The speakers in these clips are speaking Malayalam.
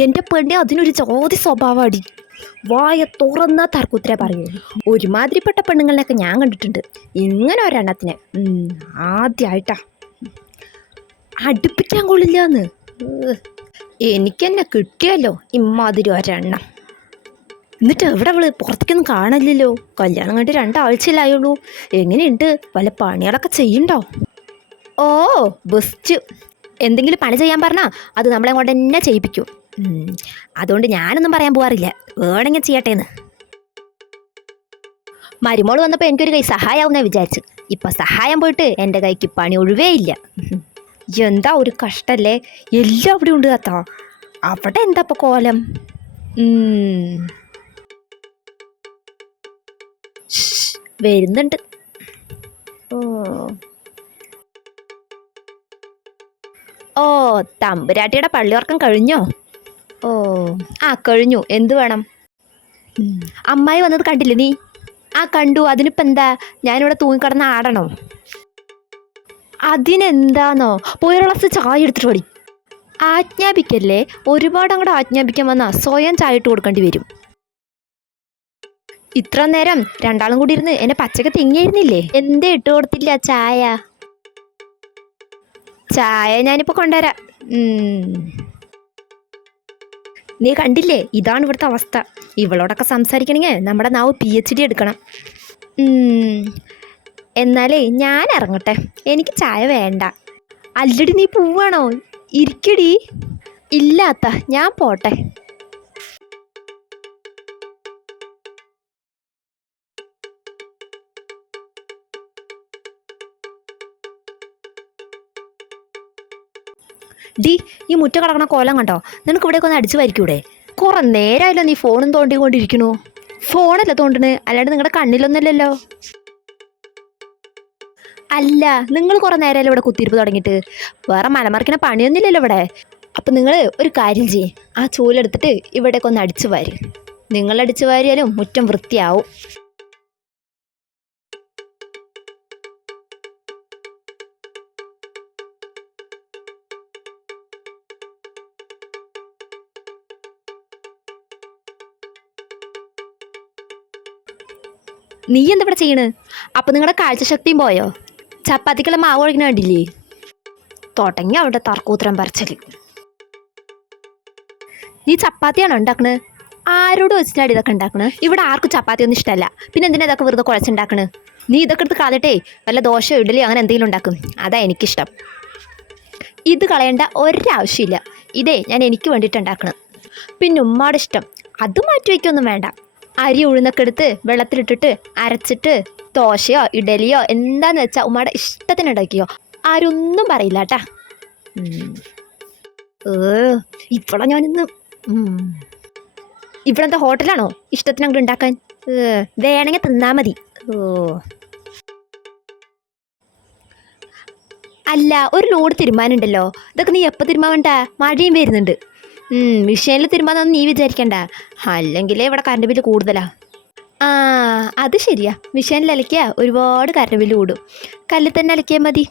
എന്റെ പെണ്ണെ അതിനൊരു ചോദ്യ സ്വഭാവമാടി വായ തുറന്ന തർക്കുത്തര പറയൂ ഒരുമാതിരിപ്പെട്ട പെണ്ണുങ്ങളിലൊക്കെ ഞാൻ കണ്ടിട്ടുണ്ട്. ഇങ്ങനെ ഒരെണ്ണത്തിന്. ആദ്യമായിട്ടാ അടുപ്പിക്കാൻ കൊള്ളില്ല എന്ന് എനിക്കെന്നെ കിട്ടിയല്ലോ ഇമ്മാതിരി ഒരെണ്ണം. എന്നിട്ട് എവിടെ അവൾ? പുറത്തേക്കൊന്നും കാണില്ലല്ലോ കല്യാണം കണ്ട് രണ്ടാഴ്ചയിലായുള്ളൂ. എങ്ങനെയുണ്ട്? വല്ല പണികളൊക്കെ ചെയ്യണ്ടോ ഓ ബെസ്റ്റ്. എന്തെങ്കിലും പണി ചെയ്യാൻ പറഞ്ഞാൽ അത് നമ്മളെ കൊണ്ട് തന്നെ ചെയ്യിപ്പിക്കും. അതുകൊണ്ട് ഞാനൊന്നും പറയാൻ പോവാറില്ല. വേണമെങ്കിൽ ചെയ്യട്ടേന്ന്. മരുമോൾ വന്നപ്പോൾ എനിക്കൊരു കൈ സഹായമാവുന്ന വിചാരിച്ചു. ഇപ്പൊ സഹായം പോയിട്ട് എന്റെ കൈക്ക് പണി ഒഴിവേ ഇല്ല എന്താ ഒരു കഷ്ടല്ലേ? എല്ലാം അവിടെ ഉണ്ട് താത്ത. അവിടെ എന്താ ഇപ്പൊ കോലം? വരുന്നുണ്ട്. ഓ. ഓ തമ്പുരാട്ടിയുടെ പള്ളിയോർക്കം കഴിഞ്ഞോ? ആ കഴിഞ്ഞു. എന്ത് വേണം? അമ്മായി വന്നത് കണ്ടില്ലേ നീ? ആ കണ്ടു. അതിനിപ്പോൾ എന്താ? ഞാനിവിടെ തൂങ്ങിക്കിടന്ന് ആടണോ? അതിനെന്താന്നോ? പോയി ഒരു ഗ്ലാസ് ചായ എടുത്തിട്ട് പടി ആജ്ഞാപിക്കല്ലേ? ഒരുപാട് അങ്ങോട്ട് ആജ്ഞാപിക്കാൻ വന്നാൽ സ്വയം ചായ ഇട്ട് കൊടുക്കേണ്ടി വരും. ഇത്ര നേരം രണ്ടാളും കൂടി ഇരുന്ന് എന്നെ പച്ചക്ക് തിങ്ങിയിരുന്നില്ലേ എന്തേ ഇട്ട് കൊടുത്തില്ല ചായ? ചായ ഞാനിപ്പോൾ കൊണ്ടുവരാം. നീ കണ്ടില്ലേ? ഇതാണ് ഇവിടുത്തെ അവസ്ഥ. ഇവളോടൊക്കെ സംസാരിക്കണമെങ്കിൽ നമ്മുടെ നാവ് പി എച്ച് ഡി എടുക്കണം. എന്നാലേ ഞാൻ ഇറങ്ങട്ടെ. എനിക്ക് ചായ വേണ്ട. അല്ലടി നീ പോവാണോ? ഇരിക്കടി. ഇല്ലാത്ത ഞാൻ പോട്ടെ. ഡി ഈ മുറ്റ കടക്കണ കോലം കണ്ടോ? നിനക്ക് ഇവിടേക്ക് ഒന്ന് അടിച്ചു വരിക്കൂടെ കുറെ നേരമായല്ലോ നീ ഫോണും തോണ്ടിക്കൊണ്ടിരിക്കണു ഫോണല്ല തോണ്ടണ്? അല്ലാണ്ട് നിങ്ങളുടെ കണ്ണിലൊന്നുമല്ലല്ലോ. അല്ല നിങ്ങൾ കുറെ നേരമല്ലോ ഇവിടെ കുത്തിയിരിപ്പ് തുടങ്ങിയിട്ട്. വേറെ മലമറിക്കണ പണിയൊന്നുമില്ലല്ലോ ഇവിടെ. അപ്പം നിങ്ങൾ ഒരു കാര്യം ചെയ്യും. ആ ചൂലെടുത്തിട്ട് ഇവിടേക്കൊന്ന് അടിച്ചു വാരി നിങ്ങളടിച്ചു വാരിയാലും മുറ്റം വൃത്തിയാവും. നീ എന്താ ഇവിടെ ചെയ്യണ്? അപ്പം നിങ്ങളുടെ കാഴ്ചശക്തിയും പോയോ? ചപ്പാത്തിക്കുള്ള മാവ് ഒഴിക്കണ കണ്ടില്ലേ? തുടങ്ങി അവിടെ തർക്കൂത്രം പറിച്ചൽ. നീ ചപ്പാത്തിയാണോ ഉണ്ടാക്കണ്? ആരോട് വെച്ചിട്ടാണ് ഇതൊക്കെ ഉണ്ടാക്കണ്? ഇവിടെ ആർക്കും ചപ്പാത്തി ഒന്നും ഇഷ്ടമല്ല. പിന്നെ എന്തിനാ ഇതൊക്കെ വെറുതെ കുഴച്ചുണ്ടാക്കണ്? നീ ഇതൊക്കെ എടുത്ത് കളഞ്ഞിട്ടേ വല്ല ദോശ ഇഡലി അങ്ങനെ എന്തെങ്കിലും ഉണ്ടാക്കും. അതാ എനിക്കിഷ്ടം. ഇത് കളയേണ്ട ഒരാവശ്യമില്ല. ഇതേ ഞാൻ എനിക്ക് വേണ്ടിയിട്ട് ഉണ്ടാക്കണം പിന്നെ ഉമ്മാടെ ഇഷ്ടം. അത് മാറ്റി വയ്ക്കൊന്നും വേണ്ട. അരി ഉഴുന്നൊക്കെ എടുത്ത് വെള്ളത്തിലിട്ടിട്ട് അരച്ചിട്ട് ദോശയോ ഇഡലിയോ എന്താന്ന് വെച്ചാൽ ഉമ്മയുടെ ഇഷ്ടത്തിന് ഉണ്ടാക്കിയോ ആരൊന്നും പറയില്ല കേട്ടാ. ഏ ഇപ്പോഴാ ഞാനിന്ന്. ഇവിടെന്താ ഹോട്ടലാണോ ഇഷ്ടത്തിന് ഉണ്ടാക്കാൻ? വേണമെങ്കിൽ തിന്നാ മതി. ഓ. അല്ല ഒരു ലോഡ് തീരുമാനമുണ്ടല്ലോ. ഇതൊക്കെ നീ എപ്പോൾ തീരുമാനണ്ട മഴയും വരുന്നുണ്ട്. മിഷീനിൽ തീരുമാനമൊന്നും നീ വിചാരിക്കണ്ട. അല്ലെങ്കിൽ ഇവിടെ കറണ്ട് ബില്ല് കൂടുതലാ. ആ അത് ശരിയാ. മിഷീനിൽ അലക്കിയാൽ ഒരുപാട് കറണ്ട് ബില്ല് കൂടും. കല്ലിൽ തന്നെ അലക്കിയാൽ മതി.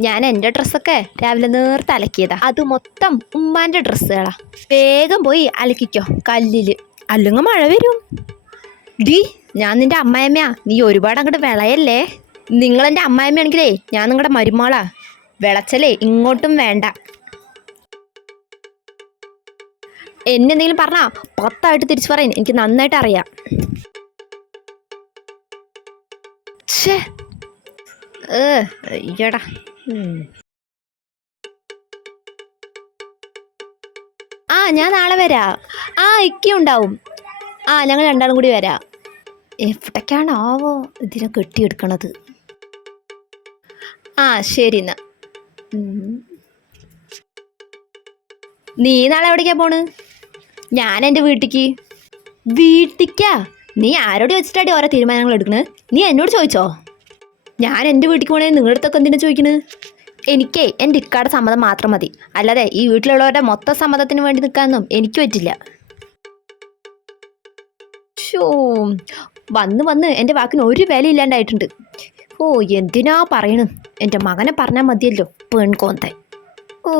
ഞാൻ എന്റെ ഡ്രസ്സൊക്കെ രാവിലെ നേർത്ത് അലക്കിയതാ. അത് മൊത്തം ഉമ്മാന്റെ ഡ്രസ്സുകളാ വേഗം പോയി അലക്കിക്കോ കല്ലിൽ. അല്ലെങ്കിൽ മഴ വരും. ഡി ഞാൻ നിന്റെ അമ്മായമ്മയാ നീ ഒരുപാട് അങ്ങോട്ട് വിളയല്ലേ? നിങ്ങളെന്റെ അമ്മായമ്മയാണെങ്കിലേ ഞാൻ നിങ്ങളുടെ മരുമോളാ. വിളച്ചലേ ഇങ്ങോട്ടും വേണ്ട. എന്നെന്തെങ്കിലും പറഞ്ഞാ പത്തായിട്ട് തിരിച്ചു പറയാൻ എനിക്ക് നന്നായിട്ട് അറിയാം. ഛേ. ഏ അയ്യടാ. ആ ഞാൻ നാളെ വരാ. ആ ഇക്ക ഉണ്ടാവും. ആ ഞങ്ങൾ രണ്ടാളും കൂടി വരാം. എവിടേക്കാണാവോ ഇതിനെ കെട്ടിയെടുക്കണത്? ആ ശരി എന്നാ. നീ നാളെ എവിടേക്കാ പോണ്? ഞാൻ എന്റെ വീട്ടിക്ക്. വീട്ടിക്കാ? നീ ആരോട് വെച്ചിട്ടാടി ഓരോ തീരുമാനങ്ങൾ എടുക്കുന്നത് നീ എന്നോട് ചോദിച്ചോ? ഞാൻ എന്റെ വീട്ടിക്ക് പോണേ നിങ്ങളുടെ അടുത്തൊക്കെ എന്തിനാ ചോദിക്കണ്? എനിക്കേ എന്റെ ഇക്കാടെ സമ്മതം മാത്രം മതി. അല്ലാതെ ഈ വീട്ടിലുള്ളവരുടെ മൊത്തം സമ്മതത്തിന് വേണ്ടി നിൽക്കാനൊന്നും എനിക്ക് പറ്റില്ല. ഷോ വന്ന് വന്ന് എന്റെ വാക്കിന് ഒരു വില ഇല്ലാണ്ടായിട്ടുണ്ട്. ഓ എന്തിനാ പറയണു? എന്റെ മകനെ പറഞ്ഞാൽ മതിയല്ലോ പെൺകോന്തൻ. ഓ.